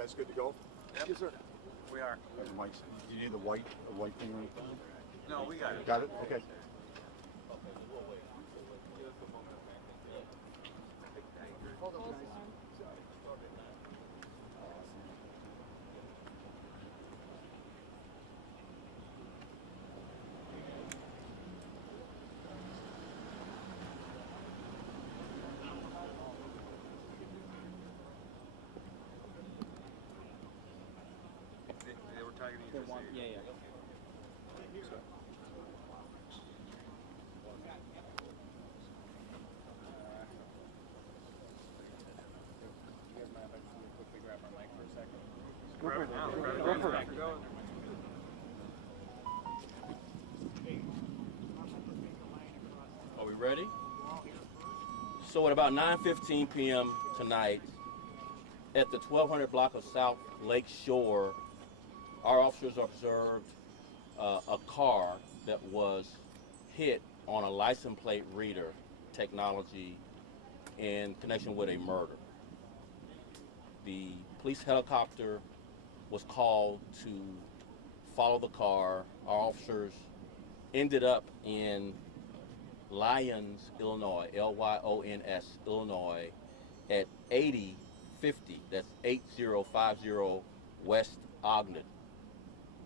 guys good to go? Yep. Yes, sir. We are. Mike, do you need the white thing or anything? No, we got it. Got it? Okay. Hold on, guys. They were targeting you. Yeah, yeah. You guys mind if I just quickly grab my mic for a second? Grab it now. Go for it. Are we ready? So at about 9:15 p.m. tonight, at the 1200 block of South Lake Shore, our officers observed a car that was hit on a license plate reader technology in connection with a murder. The police helicopter was called to follow the car. Our officers ended up in Lyons, Illinois, Lyons, Illinois, at 8050, that's 8050 West Ogden,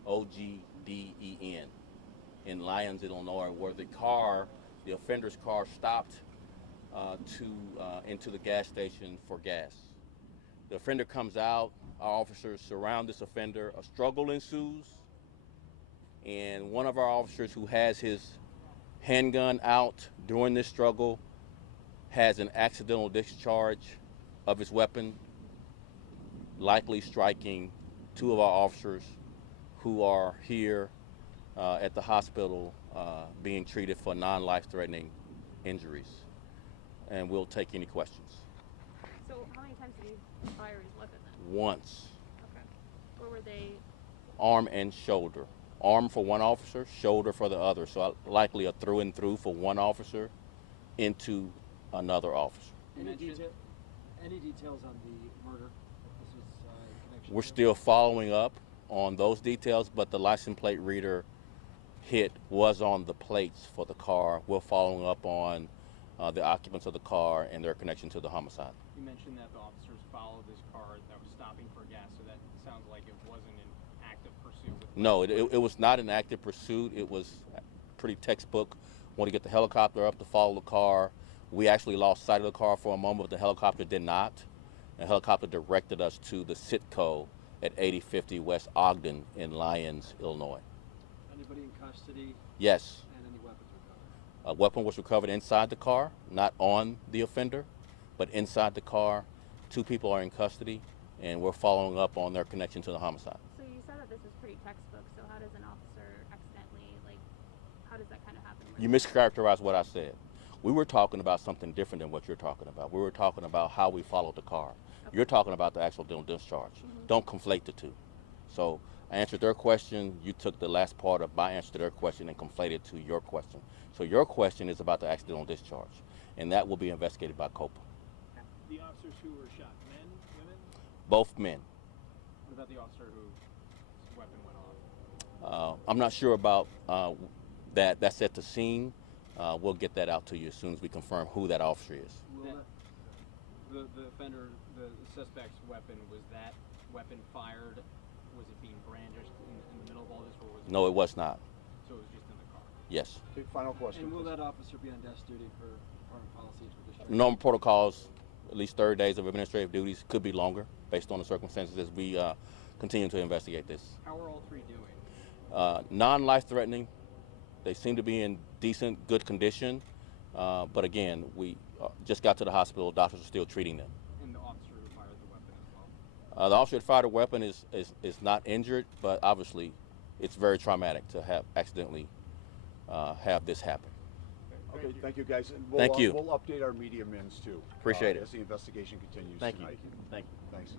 Ogden, in Lyons, Illinois, where the offender's car stopped into the gas station for gas. The offender comes out, our officers surround this offender, a struggle ensues, and one of our officers who has his handgun out during this struggle has an accidental discharge of his weapon, likely striking two of our officers who are here at the hospital being treated for non-life-threatening injuries. And we'll take any questions. So how many times did he fire his weapon then? Once. Okay. Where were they? Arm and shoulder. Arm for one officer, shoulder for the other. So likely a through and through for one officer into another officer. Any details on the murder? This was in connection We're to? still following up on those details, but the license plate reader hit was on the plates for the car. We're following up on the occupants of the car and their connection to the homicide. You mentioned that the officers followed this car that was stopping for gas, so that sounds like it wasn't an active pursuit. No, it was not an active pursuit. It was pretty textbook. Want to get the helicopter up to follow the car. We actually lost sight of the car for a moment, but the helicopter did not. The helicopter directed us to the Sitco at 8050 West Ogden in Lyons, Illinois. Anybody in custody? Yes. And any weapons recovered? A weapon was recovered inside the car, not on the offender, but inside the car. 2 people are in custody, and we're following up on their connection to the homicide. So you said that this was pretty textbook. So how does an officer accidentally, how does that kind of happen? You mischaracterized what I said. We were talking about something different than what you're talking about. We were talking about how we followed the car. Okay. You're talking about the actual discharge. Mm-hmm. Don't conflate the two. So I answered their question. You took the last part of my answer to their question and conflated to your question. So your question is about the accidental discharge, and that will be investigated by COPA. The officers who were shot, men, women? Both men. What about the officer whose weapon went off? I'm not sure about that. That's at the scene. We'll get that out to you as soon as we confirm who that officer is. The offender, the suspect's weapon, was that weapon fired? Was it being brandished in the middle of all this, or was it? No, it was not. So it was just in the car. Yes. Okay, final question. And will please. that officer be on desk duty for foreign policy for discharge? Normal protocols, at least 30 days of administrative duties, could be longer based on the circumstances as we continue to investigate this. How are all 3 doing? Non-life-threatening. They seem to be in decent, good condition. But again, we just got to the hospital. Doctors are still treating them. And the officer who fired the weapon as well? The officer that fired a weapon is not injured, but obviously it's very traumatic to have accidentally have this happen. Okay, thank you guys. And we'll, Thank you. We'll update our media mins too. Appreciate it. As the investigation continues Thank you. tonight. Thank you. Thanks.